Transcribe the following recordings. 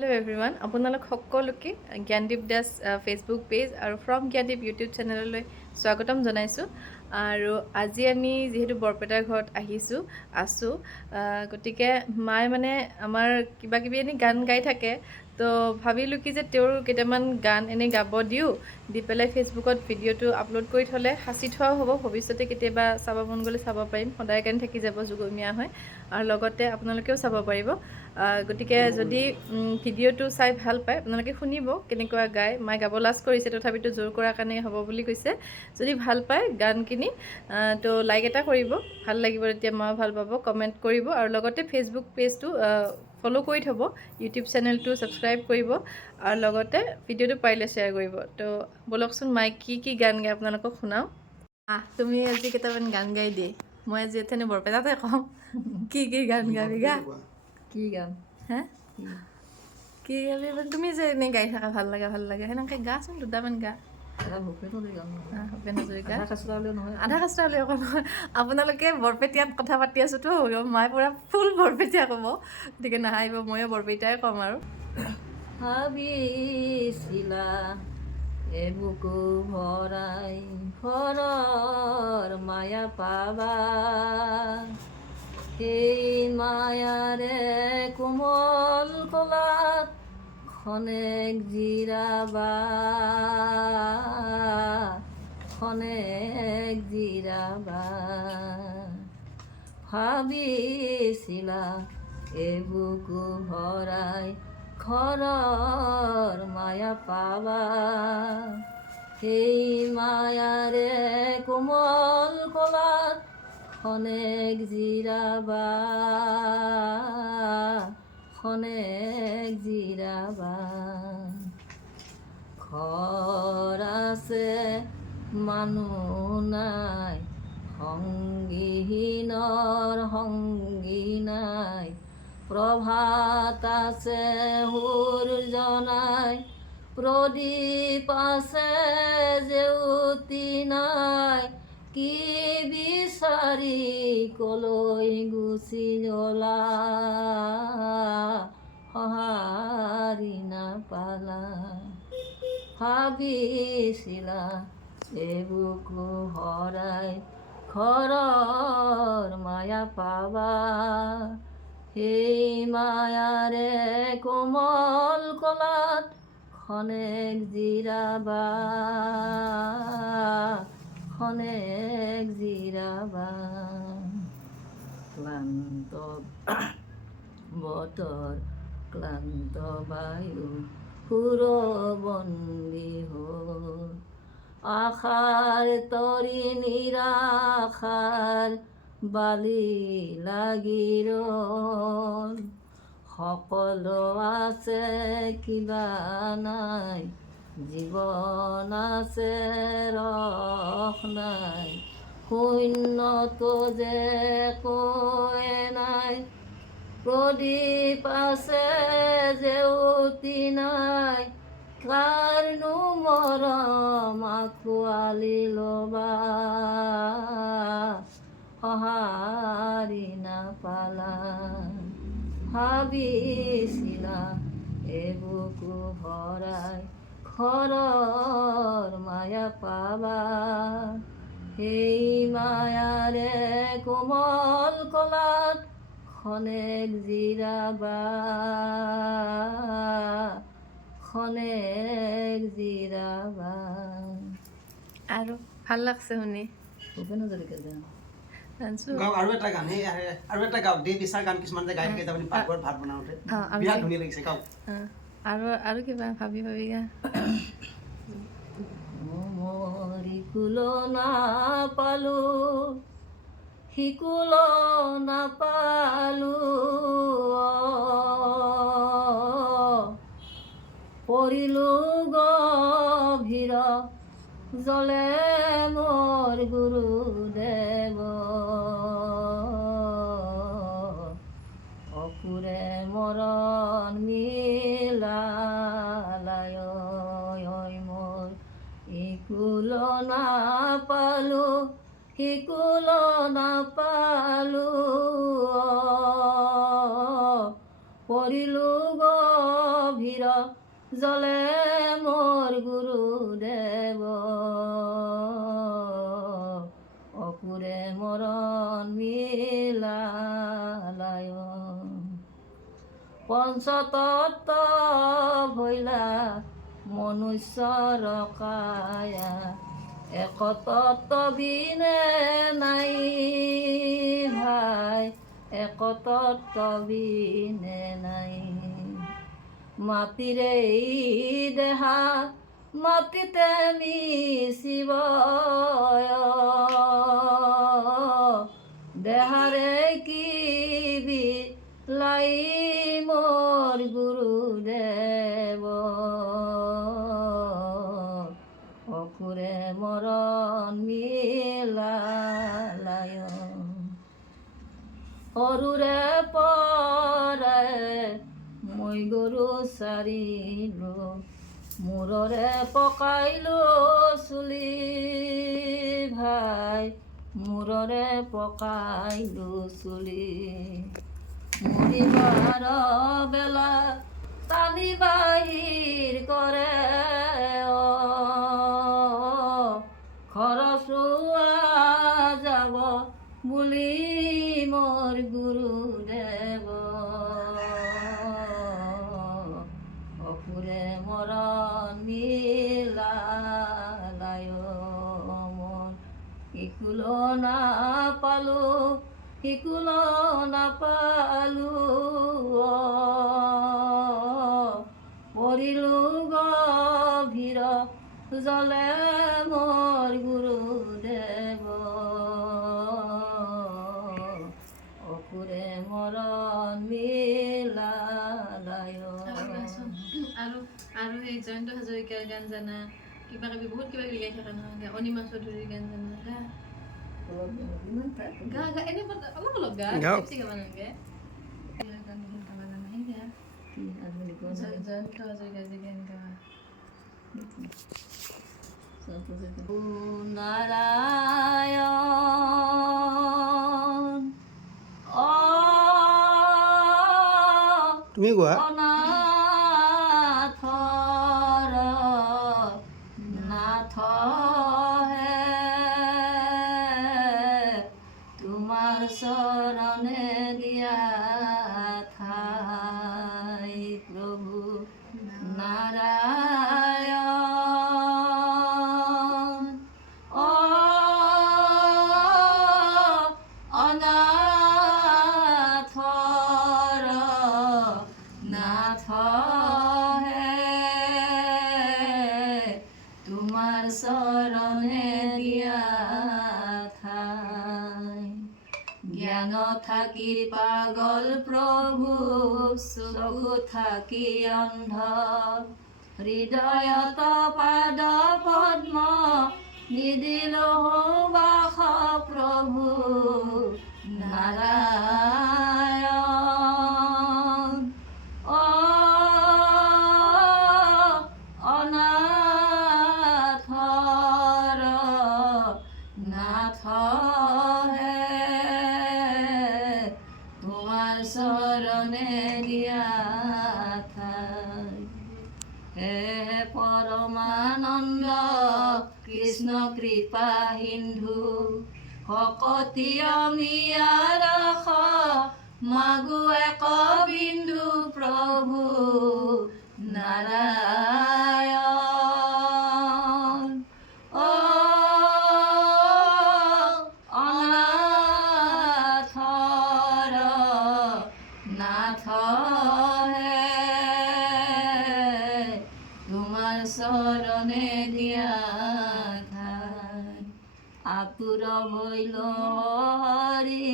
Hello' everyone, আপোনালোক সকলোকে Gyandeep Das Facebook page আৰু ফ্ৰম জ্ঞানদীপ ইউটিউব চেনেললৈ স্বাগতম জনাইছোঁ। আৰু আজি আমি যিহেতু বৰপেটাৰ ঘৰত আছোঁ গতিকে মায়ে মানে আমাৰ কিবা কিবি এনেই গান গাই থাকে, তো ভাবিলোঁ কি যে তেওঁৰ কেইটামান গান এনেই গাব দি পেলাই ফেচবুকত ভিডিঅ'টো আপলোড কৰি থ'লে সাঁচি থোৱাও হ'ব, ভৱিষ্যতে কেতিয়াবা চাব মন গ'লে চাব পাৰিম, সদায় কাৰণে থাকি যাব যুগমীয়া হয়। আৰু লগতে আপোনালোকেও চাব পাৰিব। গতিকে যদি ভিডিঅ'টো চাই ভাল পায় আপোনালোকে শুনিব কেনেকুৱা গায়। মায়ে গাব লাজ কৰিছে, তথাপিতো জোৰ কৰাৰ কাৰণে হ'ব বুলি কৈছে। যদি ভাল পায় গানখিনি তো লাইক এটা কৰিব, ভাল লাগিব, তেতিয়া মাও ভাল পাব। কমেণ্ট কৰিব আৰু লগতে ফেচবুক পেজটো ফ'ল' কৰি থ'ব, ইউটিউব চেনেলটো ছাবস্ক্ৰাইব কৰিব আৰু লগতে ভিডিঅ'টো পাৰিলে শ্বেয়াৰ কৰিব। তো ব'লকচোন মায়ে কি গান গায় আপোনালোকক শুনাওঁ। তুমি আজি কেইটামান গান গাই দিয়ে, মই আজি এথেনে বৰপেটাতে কওঁ। কি গান গাবি গা? কি গান? হা কি গাবি মানে তুমি যে এনেই গাই থাকা ভাল লাগে সেনেকৈ গাচোন দুটামান গা। ভূপেন হাজৰিকা নহয়, ভূপেন হাজৰিকা আধা খাচৰা হ'লেও নহয়। আধা কাষ্টা হ'লে অকণ নহয়। আপোনালোকে বৰপেটীয়াত কথা পাতি আছোঁতো, মায়ে পূৰা ফুল বৰপেটীয়া ক'ব, গতিকে নাহাৰিব, ময়ো বৰপেটীয়াই ক'ম আৰু। ভাবিছিলা এবুকু ভৰাই ঘৰৰ মায়া পাবা, সেই মায়াৰে কোমল কলাত খনেক জিৰাবা, খনেক জিৰাবা। ভাবিছিলা এবুকু ভৰাই ঘৰৰ মায়া পাবা, সেই মায়াৰে কোমল কলাত খনেক জিৰাবা, খনেক জিৰাবা। ঘৰ আছে মানুহ নাই, সংগীহীনৰ সংগী নাই, প্ৰভাত আছে সূৰ্য নাই, প্ৰদীপ আছে জেউতি নাই, কি বিচাৰি কলৈ গুচি গলা, সঁহাৰি নাপালা। ভাবিছিলা এবুকু ভৰাই ঘৰৰ মায়া পাবা, সেই মায়াৰে কোমল কলাত খনেক জিৰাবা, খনেক জিৰাবা। ক্লান্ত বতৰ ক্লান্ত বায়ু সুৰবন্দী হ'ল, আশাৰ তৰি নিৰাশাৰ বালি লাগি ৰ'ল। সকলো আছে কিবা নাই, জীৱন আছে ৰস নাই, শূন্যটো যে একোৱে নাই, প্ৰদীপ আছে জেউতি নাই, কাৰনো মৰম আঁকোৱালি ল'বা, সঁহাৰি নাপালা। ভাবিছিলা এবুকু ভৰাই ঘৰৰ মায়া পাবা, সেই মায়াৰে কোমল কলাত খনেক জিৰাবা, খনেক জিৰাবা। আৰু ভাল লাগছে শুনি। ভূপেন হাজৰিকাৰ গান গাওক আৰু এটা গান, আৰু এটা গাওক, দেহ বিচাৰ গান কিছুমান যে গাই থাকে তাৰমানে পাকঘৰত ভাত বনাওঁতে বিৰাট ধুনীয়া লাগিছে, গাওক। আৰু কিবা ভাবি গা। মৰি কুলো নাপালো, শিকুল নাপালো, পৰিলো গভীৰ জলে মোৰ গুৰুদেৱ, অসুৰে মৰণ মিলালায় মোৰ, ইকুল নাপালো, শিকুল নাপালো, পৰিলো গভীৰ জলে মোৰ গুৰুদেৱ অকুৰে মৰণ মিলালায় পঞ্চতত্ব ভৈলা মনুষ্যৰ কায়া একতত্ব বিনে নাই ভাই একতত্ব বিনে নাই মাটিৰে দেহা মাটিতে মিশিব দেহাৰে কি বিলাই মোৰ গুৰুদেৱ অকুৰে মৰণ মিলালায় সৰুৰে পৰাই মই গৰু চাৰিলো মূৰৰে পকাইলো চুলি ভাই মূৰৰে পকাইলো চুলি মৰিবাৰ বেলা টানি বাহিৰ কৰে খৰচুৱা যাব বুলি মোৰ গুৰুদেৱ অকুৰে মৰণ মিলালায় মন শিকুল নাপালো শিকুল নাপালো পৰিলো গভীৰ জলে মোৰ গুৰুদেৱ অকুৰে মৰণ মিলালায় আৰু সেই জয়ন্ত হাজৰিকাৰ গান জানা কিবা কিবি বহুত কিবা কিবি গাই থকা নহয় অনিমা চৌধুৰীৰ গান জানা গা গা এনে অলপ অলপ গা বেছি গাব নালাগে জয়ন্ত হাজৰিকাৰ যে গান গাৱা নাৰায়ণ তুমি গোৱা অনাথৰ নাথ হে তোমাৰ চৰণে দিয়া ঠাই প্ৰভু নাৰায়ণ অনাথৰ নাথ হে তোমাৰ চৰণে দিয়া ঠাই জ্ঞান থাকি পাগল প্ৰভু চকু থাকি অন্ধ হৃদয়ত পাদ পদ্ম নিদিলো বাস প্ৰভু নাৰায়ণ অনাথৰ নাথ হে তোমাৰ চৰণে দিয়া ঠাই হে পৰমানন্দ কৃষ্ণ কৃপা সিন্ধু শকতি অমিয়াৰস মাগো এক বিন্দু প্ৰভু নাৰায়ণ অনাথৰ নাথ হে তোমাৰ চৰণে দিয়া ঠাই আতুৰ হৈল হৰি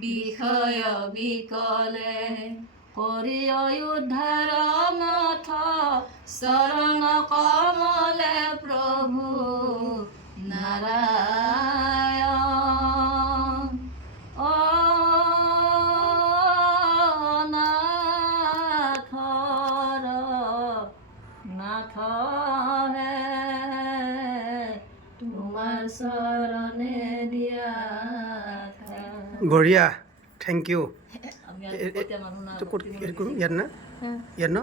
বিষয় বিকলে কৰি উদ্ধাৰ নাথ চৰণ কমলে প্ৰভু নাৰায়ণ অনাথৰ নাথ হে তোমাৰ চৰণে দিয়া বঢ়িয়া থেংক ইউ আমি আৰু এতিয়া মানুহ না ইয়াত না ইয়াত ন